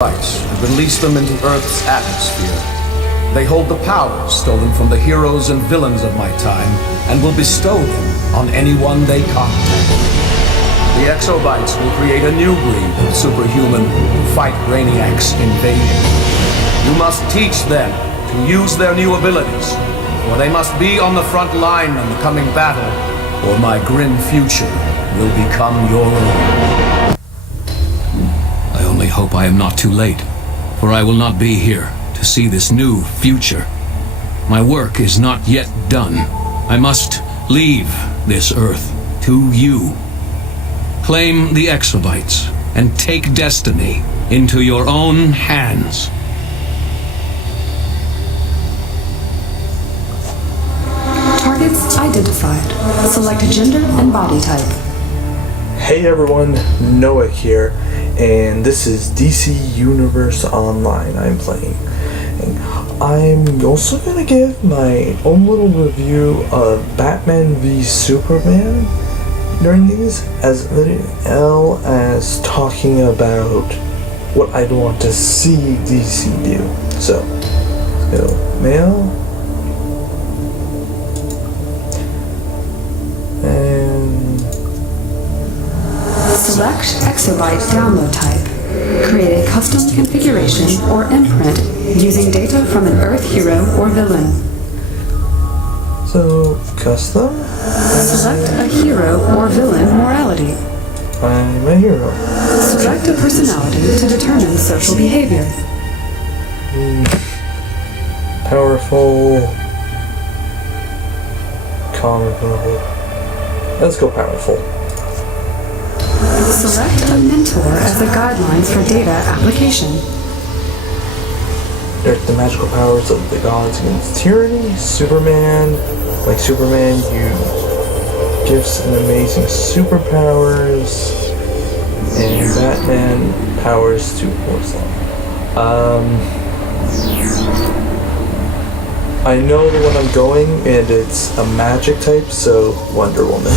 Lights and release them into Earth's atmosphere. They hold the powers stolen from the heroes and villains of my time and will bestow them on anyone they contact. The Exobites will create a new breed of superhuman to fight Brainiac's invasion. You must teach them to use their new abilities, for they must be on the front line in the coming battle, or my grim future will become your own. I only hope I am not too late, for I will not be here to see this new future. My work is not yet done. I must leave this Earth to you. Claim the Exobites and take destiny into your own hands. Targets identified. Select gender and body type. Hey everyone, Noah here, and this is DC Universe Online I'm playing. And I'm also gonna give my own little review of Batman v Superman during these, as well as talking about what I'd want to see DC do. So, let's go mail. And select Exobite download type. Create a custom configuration or imprint using data from an Earth hero or villain. so, custom. Select a hero or villain morality. I'm a hero. Select a personality to determine social behavior. Powerful. Comical. Let's go powerful. Select a mentor as the guidelines for data application. Direct the magical powers of the gods against tyranny. Superman. Like Superman, you gifts and amazing superpowers. And Batman powers to force them. I know the one I'm going, and it's a magic type, so Wonder Woman.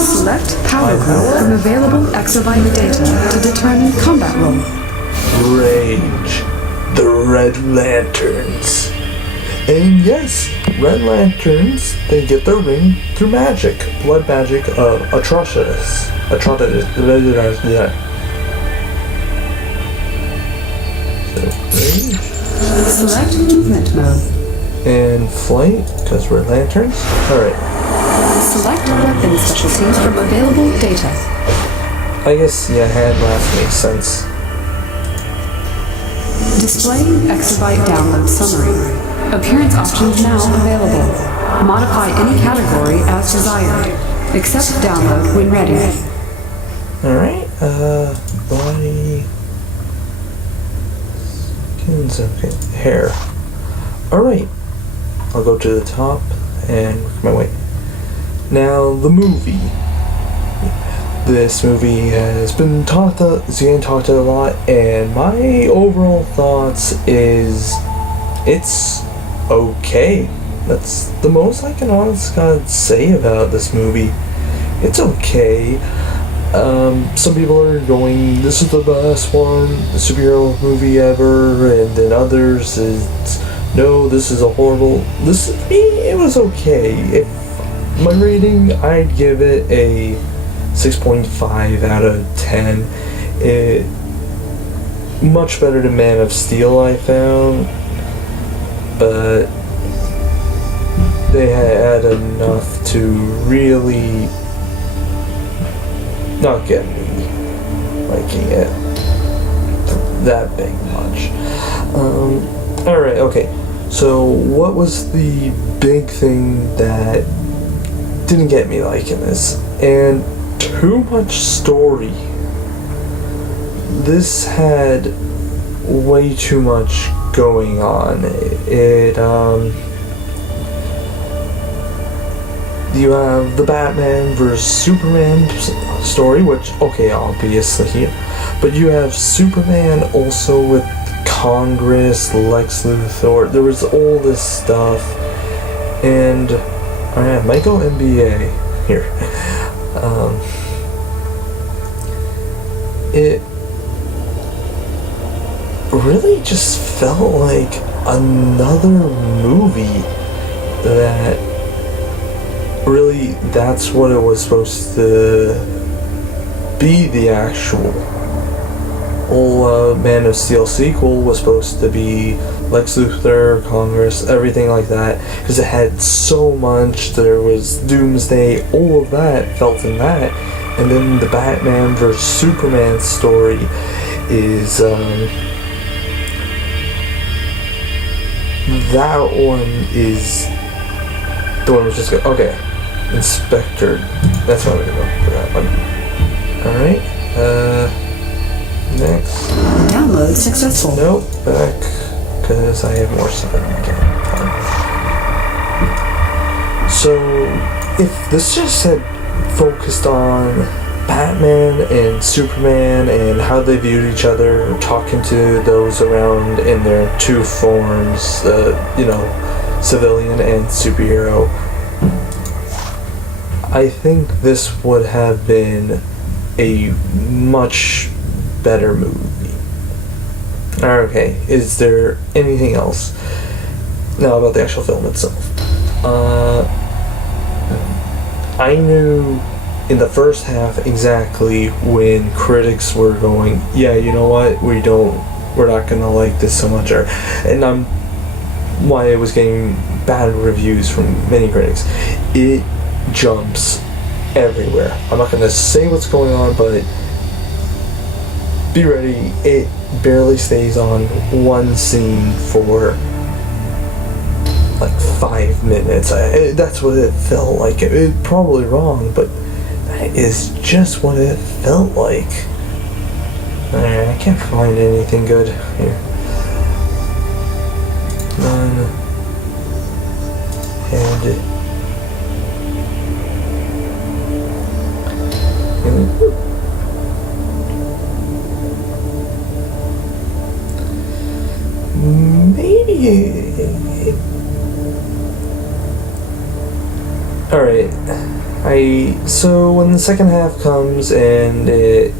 Select power code from available Exobite data to determine combat role. Rage. The Red Lanterns. And yes, Red Lanterns, they get their ring through magic. Blood magic of Atrocitus. Yeah. So, rage. Select movement mode. And flight, because we're lanterns. Alright. Select weapon specialties from available data. I guess, yeah, hand blast makes sense. Display Exobite download summary. Appearance options now available. Modify any category as desired. Accept download when ready. Alright, body... skins, okay, hair. Alright, I'll go to the top and work my way. Now, the movie. This movie has been talked a lot, and my overall thoughts is it's okay. That's the most I can honestly say about this movie. It's okay. Some people are going, this is the best one, the superhero movie ever, and then others is, no, this is a horrible. This, me, it was okay. If my rating, I'd give it a 6.5 out of 10. It much better than Man of Steel, I found, but they had enough to really not get me liking it that big much. Alright, okay. So what was the big thing that didn't get me liking this? And too much story. This had way too much going on. You have the Batman versus Superman story, which, okay, obviously, but you have Superman also with Congress, Lex Luthor. There was all this stuff, and I might go NBA here. really just felt like another movie that really, that's what it was supposed to be. The actual Man of Steel sequel was supposed to be Lex Luthor, Congress, everything like that, because it had so much. There was Doomsday, all of that felt in that. And then the Batman vs Superman story is that one is the one was just go, okay, Inspector, that's what I'm gonna go for that one. Alright, next. Download successful. Nope, back, because I have more stuff I can find. So, if this just had focused on Batman and Superman and how they viewed each other, talking to those around in their two forms, civilian and superhero, I think this would have been a much better movie. Okay, is there anything else now about the actual film itself? I knew in the first half exactly when critics were going, yeah, you know what, we're not gonna like this so much, why it was getting bad reviews from many critics. It jumps everywhere. I'm not gonna say what's going on, but be ready. It barely stays on one scene for like 5 minutes. That's what it felt like. It's probably wrong, but that is just what it felt like. I can't find anything good here. None. And maybe. Alright. So when the second half comes and it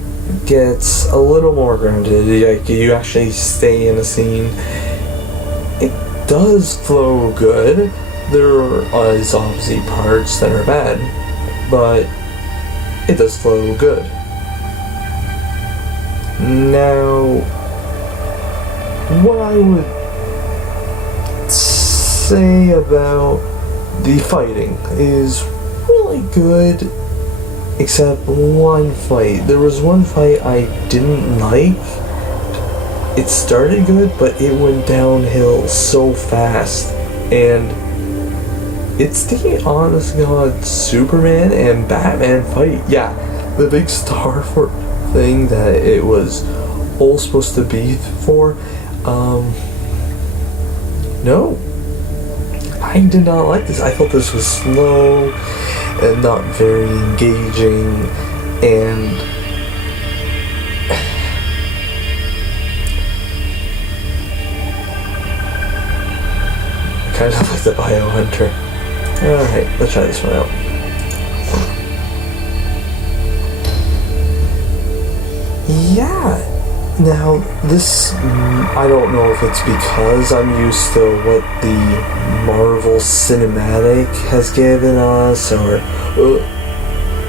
gets a little more grounded, like you actually stay in a scene, it does flow good. There are obviously parts that are bad, but it does flow good. Now, what I would say about the fighting is really good, except one fight. There was one fight I didn't like. It started good, but it went downhill so fast, and it's the honest to God Superman and Batman fight. Yeah, the big Star Wars thing that it was all supposed to be for. No, I did not like this. I thought this was slow and not very engaging, and kind of like the Biohunter. Alright, let's try this one out. Yeah, now this, I don't know if it's because I'm used to what the Marvel Cinematic has given us, or,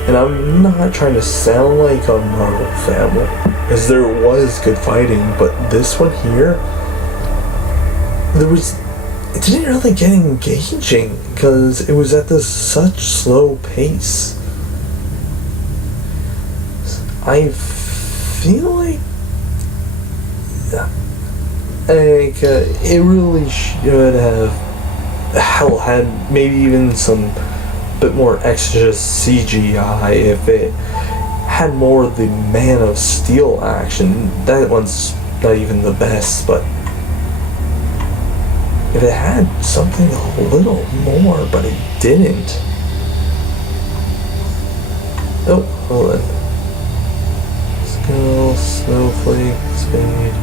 and I'm not trying to sound like a Marvel fanboy, because there was good fighting, but this one here, it didn't really get engaging because it was at such slow pace. I feel like it really should have had maybe even some bit more extra CGI if it had more of the Man of Steel action. That one's not even the best, but if it had something a little more, but it didn't. Oh, hold on. Skull, snowflake, spade.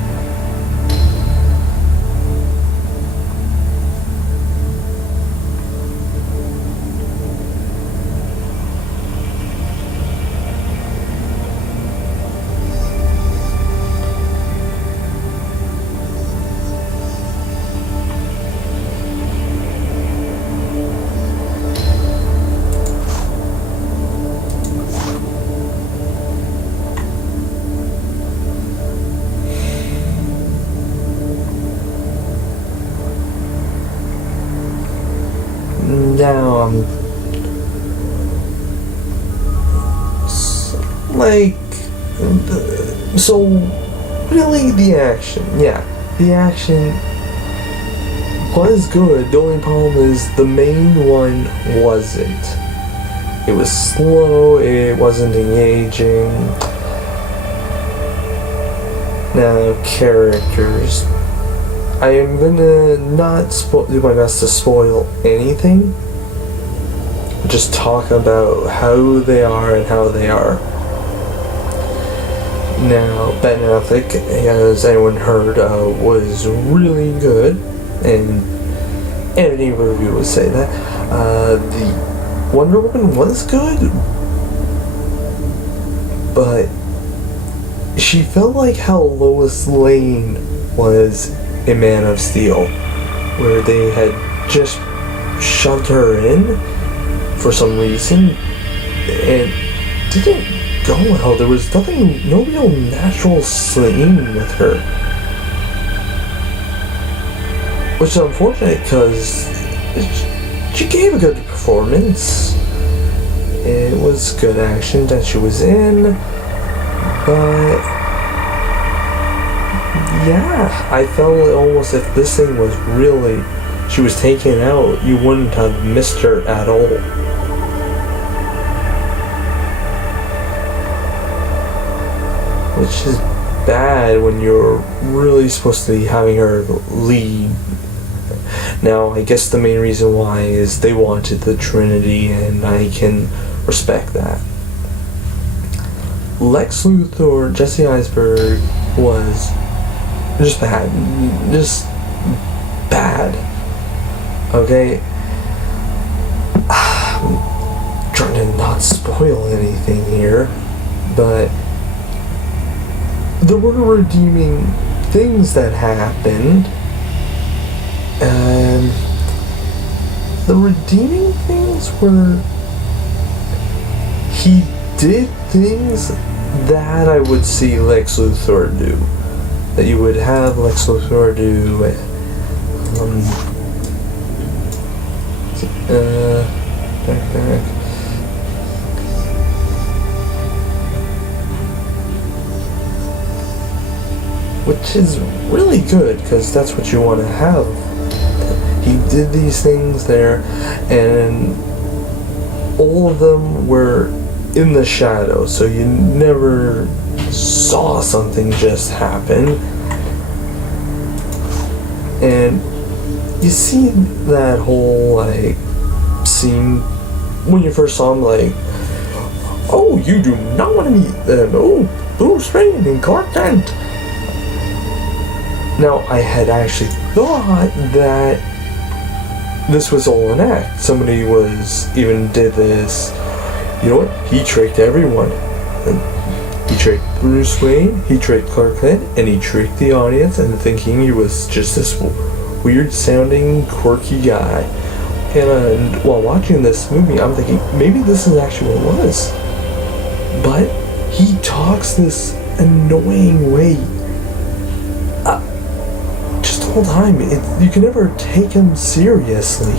like, so really the action, the action was good. The only problem is the main one wasn't. It was slow, it wasn't engaging. Now, characters. I am gonna not do my best to spoil anything. Just talk about how they are and how they are. Now, Ben Affleck, as anyone heard, was really good, and any review would say that. The Wonder Woman was good, but she felt like how Lois Lane was in Man of Steel, where they had just shoved her in for some reason, and didn't go well. There was no real natural scene with her, which is unfortunate because she gave a good performance. It was good action that she was in, but yeah, I felt almost if this thing was really, she was taken out, you wouldn't have missed her at all. Which is bad when you're really supposed to be having her lead. Now, I guess the main reason why is they wanted the Trinity, and I can respect that. Lex Luthor, Jesse Eisenberg was just bad. Just bad. Okay? I'm trying to not spoil anything here, but there were redeeming things that happened, and the redeeming things were he did things that I would see Lex Luthor do, that you would have Lex Luthor do. Back. Which is really good, because that's what you want to have. He did these things there, and all of them were in the shadow, so you never saw something just happen. And you see that whole, like, scene when you first saw him, like, oh, you do not want to meet them. Oh, Bruce Wayne and Clark Kent. Now, I had actually thought that this was all an act. Somebody did this. You know what? He tricked everyone. And he tricked Bruce Wayne, he tricked Clark Kent, and he tricked the audience into thinking he was just this weird sounding, quirky guy. And while watching this movie, I'm thinking, maybe this is actually what it was. But he talks this annoying way. Just the whole time, you can never take him seriously.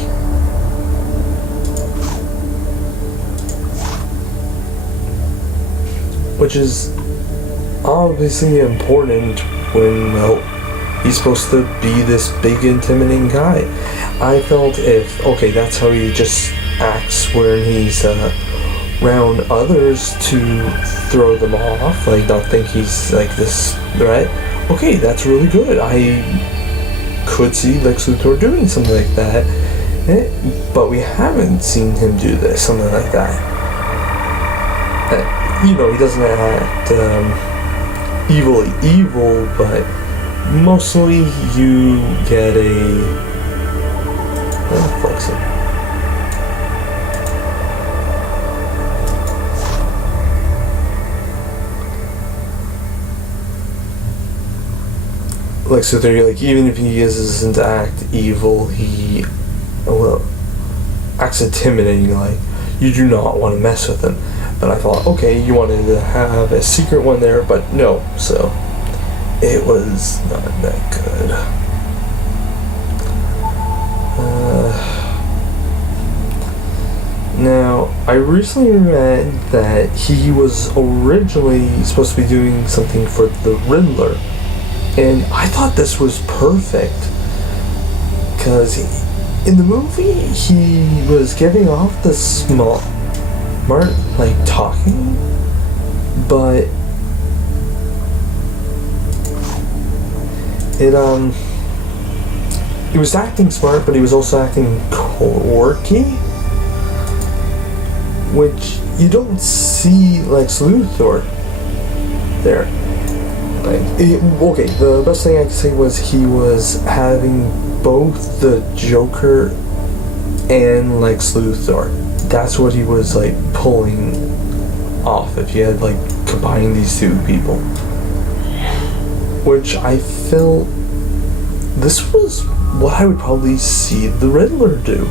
Which is obviously important when, well, he's supposed to be this big, intimidating guy. I felt okay, that's how he just acts when he's around others to throw them off, like not think he's like this threat. Okay, that's really good. I could see Lex Luthor doing something like that, but we haven't seen him do something like that. He doesn't act evil, but mostly you get flex it. Lex Luthor, like, even if he doesn't act evil, he acts intimidating. Like, you do not want to mess with him. But I thought, okay, you wanted to have a secret one there, but no. So it was not that good. Now, I recently read that he was originally supposed to be doing something for the Riddler, and I thought this was perfect, because in the movie, he was giving off the smart, like, talking, but he was acting smart, but he was also acting quirky, which you don't see Lex Luthor there. Okay, the best thing I can say was he was having both the Joker and Lex Luthor. That's what he was like pulling off if you had like combined these two people. Which I felt this was what I would probably see the Riddler do.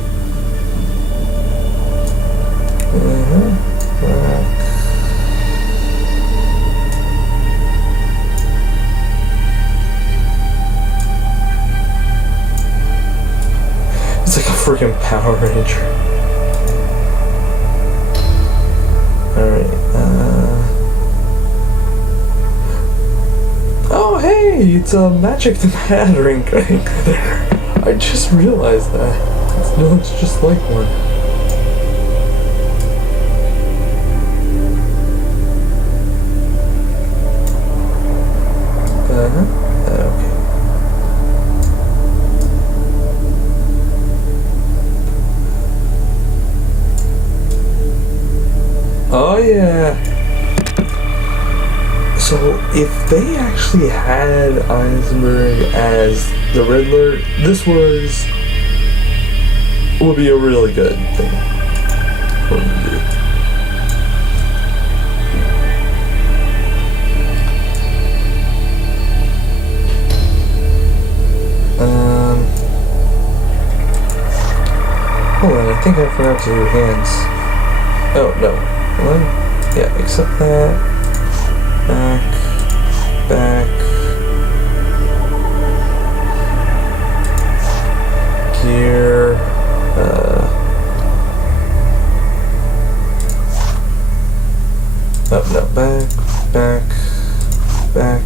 It's like a freaking Power Ranger. Alright, oh hey, it's a Magic the Gathering thing. I just realized that. It looks just like one. Okay. Oh yeah. So if they actually had Eisenberg as the Riddler, this would be a really good thing for him to do. Hold on, I think I forgot to do hands. Oh, no. One. Yeah, accept that. Back. Gear. Oh, no. Back.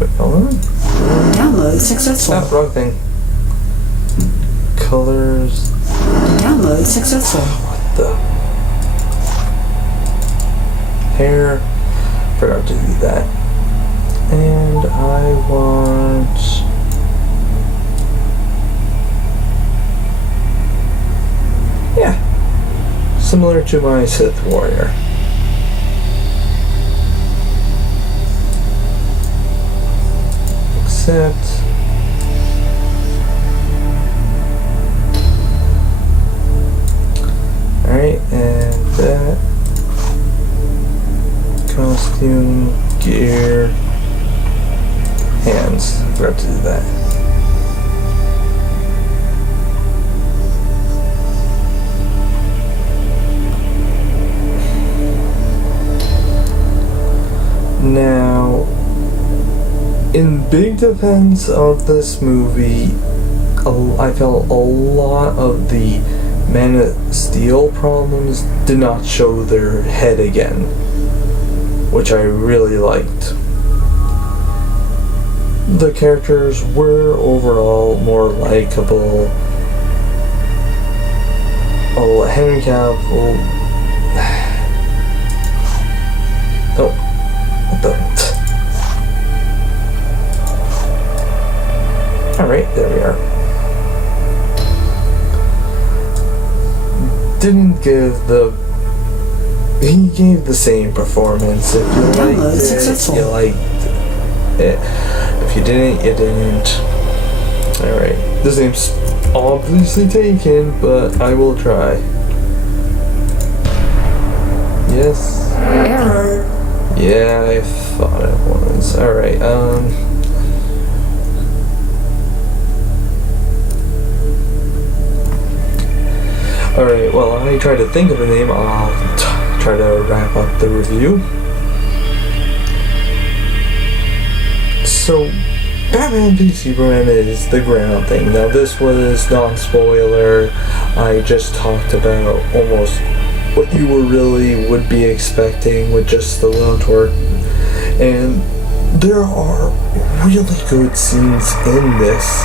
Wait, hold on. Download successful. Oh, wrong thing. Colors. Download successful. What the? Hair. Forgot to do that. And I want. Yeah. Similar to my Sith Warrior. Except. Alright, and that. Costume, gear, hands. Forgot to do that. Now, in big defense of this movie, I felt a lot of the Man of Steel problems did not show their head again, which I really liked. The characters were overall more likable. Oh, Henry Cavill. Oh, what the? Alright, there we are. Didn't give the. He gave the same performance. If you liked it, you liked it. If you didn't, you didn't. Alright. This name's obviously taken, but I will try. Yes. Error. Yeah, I thought it was. Alright, Alright, well, I try to think of a name. I'll try to wrap up the review. So, Batman v Superman is the ground thing. Now, this was non-spoiler. I just talked about almost what you would be expecting with just the Lotor. And there are really good scenes in this.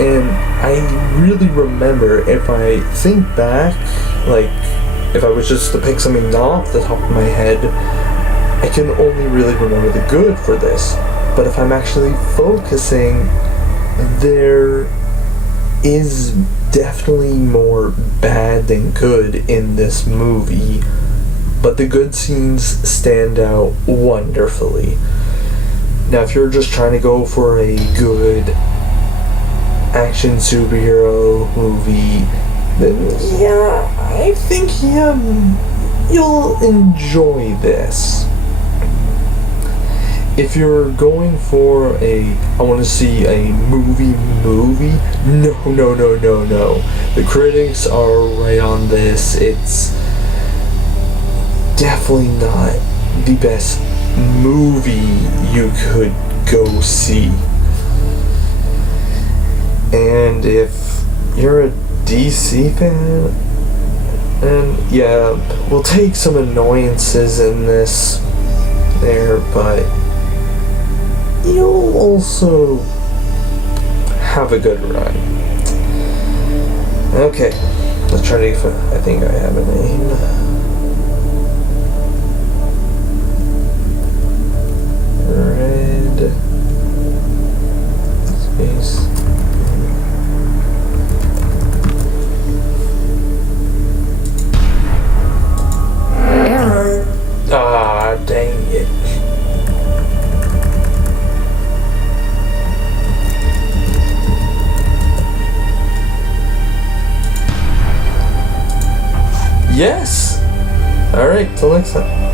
And I really remember, if I think back, like, if I was just to pick something off the top of my head, I can only really remember the good for this. But if I'm actually focusing, there is definitely more bad than good in this movie. But the good scenes stand out wonderfully. Now, if you're just trying to go for a good action superhero movie, then yeah, I think you'll enjoy this. If you're going for I want to see a movie, no. The critics are right on this. It's definitely not the best movie you could go see. And if you're a DC fan, and yeah, we'll take some annoyances in this there, but you'll also have a good run. Okay, let's try to I think I have a name. Red space. Error. Ah, dang it. Yes! Alright, till next time.